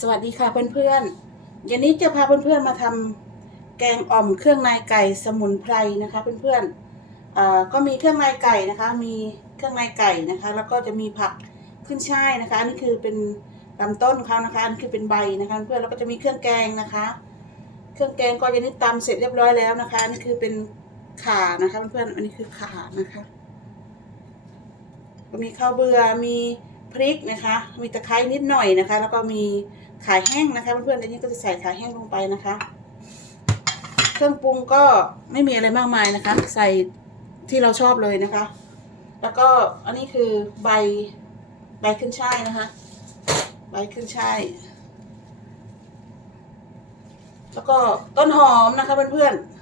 สวัสดีค่ะเพื่อนๆเย็นนี้จะพาเพื่อนๆมาทำแกงอ่อมเครื่องในไก่สมุนไพรนะคะเพื่อนๆเอ่อก็มีเครื่องในไก่นะคะ มีเครื่องในไก่นะคะ แล้วก็จะมีผักขึ้นช่ายนะคะ อันนี้คือเป็นลำต้นเขานะคะ อันนี้คือเป็นใบนะคะ เพื่อนแล้วก็จะมีเครื่องแกงนะคะ เครื่องแกงก็เย็นนี้ตำเสร็จเรียบร้อยแล้วนะคะ อันนี้คือเป็นข่านะคะเพื่อนๆ อันนี้คือข่านะคะ ก็มีข้าวเบื่อ มีพริกนะคะ มีตะไคร้นิดหน่อยนะคะ แล้วก็มี ขายแห้งนะคะเพื่อนๆในนี้ก็จะใส่ขายแห้งลงไปนะคะ เครื่องปรุงก็ไม่มีอะไรมากมายนะคะ ใส่ที่เราชอบเลยนะคะ แล้วก็อันนี้คือใบใบขึ้นช่ายนะคะ ใบขึ้นช่ายแล้วก็ต้นหอมนะคะเพื่อนๆ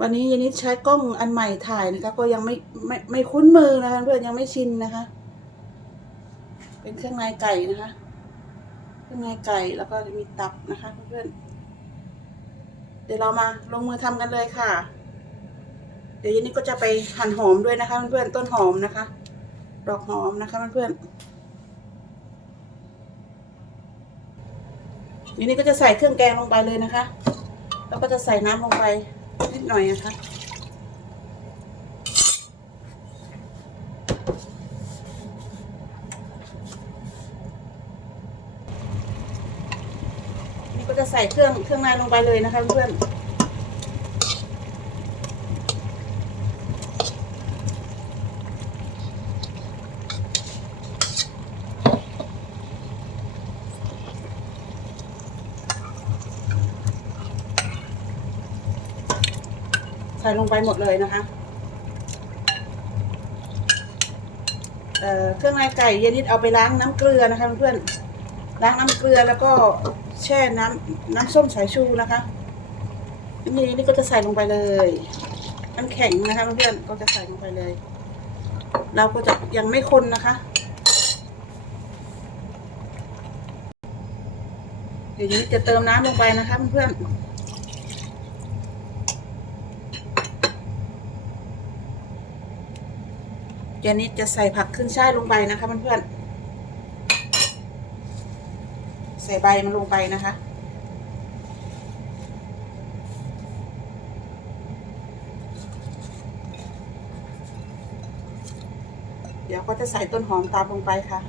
วันนี้ยานิดใช้กล้องอันใหม่ถ่ายนะคะ ก็ยังไม่ไม่ไม่คุ้นมือนะคะเพื่อนยังไม่ชินนะคะ เป็นเครื่องในไก่นะคะ เครื่องในไก่แล้วก็จะมีตับนะคะเพื่อนเดี๋ยวเรามาลงมือทำกันเลยค่ะ เดี๋ยวยานิดก็จะไปหั่นหอมด้วยนะคะเพื่อนต้นหอมนะคะ ดอกหอมนะคะเพื่อนยานิดก็จะใส่เครื่องแกงลงไปเลยนะคะ แล้วก็จะใส่น้ำลงไป นิดหน่อยนะคะนี่ก็จะใส่เครื่องเครื่องในลงไปเลยนะคะเพื่อน ส่ลงไปหมดเลยนะคะเเครื่องในไก่เย็นนิดเอาไปล้างน้ำเกลือนะคะเพื่อนๆล้างน้ำเกลือแล้วก็แช่น้ำน้ำส้มสายชูนะคะนี่นี่ก็จะใส่ลงไปเลยน้ำแข็งนะคะเพื่อนๆก็จะใส่ลงไปเลย เราก็จะยังไม่คนนะคะ เดี๋ยวนี้จะเติมน้ำลงไปนะคะเพื่อนๆ เดี๋ ยวนี้จะใส่ผักขึ้นช่ายลงไปนะคะเพื่อนๆใส่ใบมันลงไปนะคะ เดี๋ยวก็จะใส่ต้นหอมตามลงไปค่ะ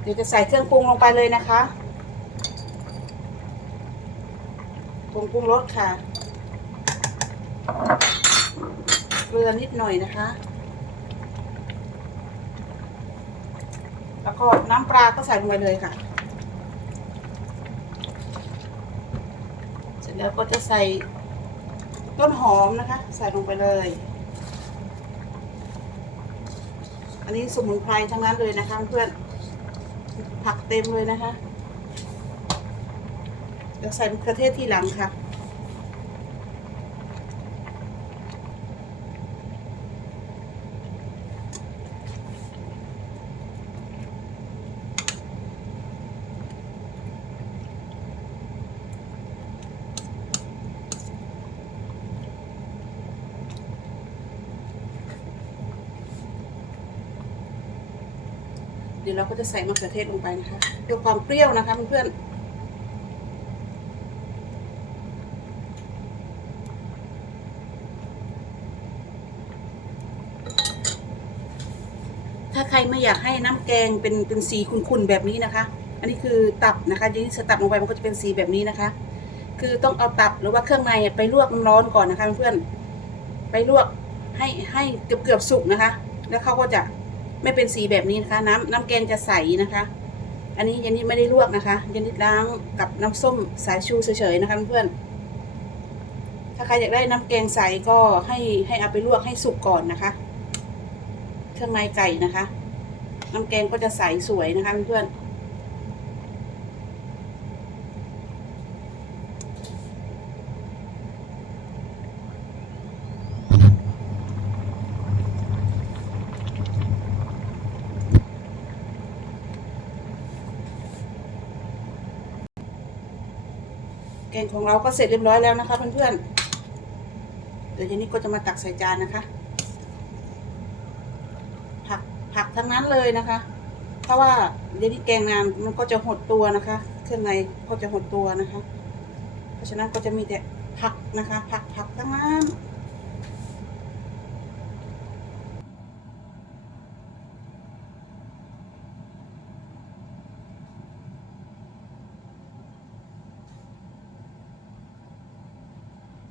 เดี๋ยวจะใส่เครื่องปรุงลงไปเลยนะคะ ผงปรุงรสค่ะ เกลือนิดหน่อยนะคะ แล้วก็น้ำปลาก็ใส่ลงไปเลยค่ะ เสร็จแล้วก็จะใส่ต้นหอมนะคะ ใส่ลงไปเลย อันนี้สมุนไพรทั้งนั้นเลยนะคะเพื่อนผักเต็มเลยนะคะ ดี๋ยวใส่มะเขือเทศทีหลังค่ะ เดี๋ยวเราก็จะใส่มะเขือเทศลงไปนะคะเพื่อความเปรี้ยวนะคะเพื่อนๆ ถ้าใครไม่อยากให้น้ำแกงเป็นเป็นสีขุ่นๆแบบนี้นะคะ อันนี้คือตับนะคะยิ่งสตับลงไปมันก็จะเป็นสีแบบนี้นะคะ คือต้องเอาตับหรือว่าเครื่องในไปลวกน้ำร้อนก่อนนะคะเพื่อนไปลวกให้ให้เกือบเกือบๆสุกนะคะ แล้วเขาก็จะไม่เป็นสีแบบนี้นะคะ น้ำน้ำแกงจะใสนะคะ อันนี้ยันนี่ไม่ได้ลวกนะคะยันนี่ล้างกับน้ำส้มสายชูเฉยๆนะคะเพื่อนถ้าใครอยากได้น้ำแกงใสก็ให้ให้เอาไปลวกให้สุกก่อนนะคะ เครื่องในไก่นะคะ น้ำแกงก็จะใสสวยนะคะเพื่อนแกงของเราก็เสร็จเรียบร้อยแล้วนะคะเพื่อนๆ เดี๋ยวเย็นนี้ก็จะมาตักใส่จานนะคะ ทั้งนั้นเลยนะคะ เพราะว่าเดี๋ยวนี้แกงนานมันก็จะหดตัวนะคะ เครื่องในก็จะหดตัวนะคะ เพราะฉะนั้นก็จะมีแต่ผักนะคะ ผักผักทั้งนั้น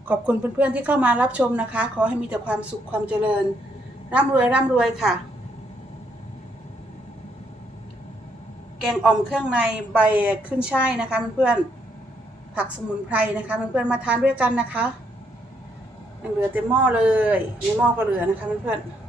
ขอบคุณเพื่อนๆที่เข้ามารับชมนะคะ ขอให้มีแต่ความสุขความเจริญ ร่ำรวยร่ำรวยค่ะ แกงอ่อมเครื่องในใบขึ้นช่ายนะคะเพื่อนๆผักสมุนไพรนะคะเพื่อนๆมาทานด้วยกันนะคะยังเหลือเต็มหม้อเลยในหม้อก็เหลือนะคะเพื่อนๆ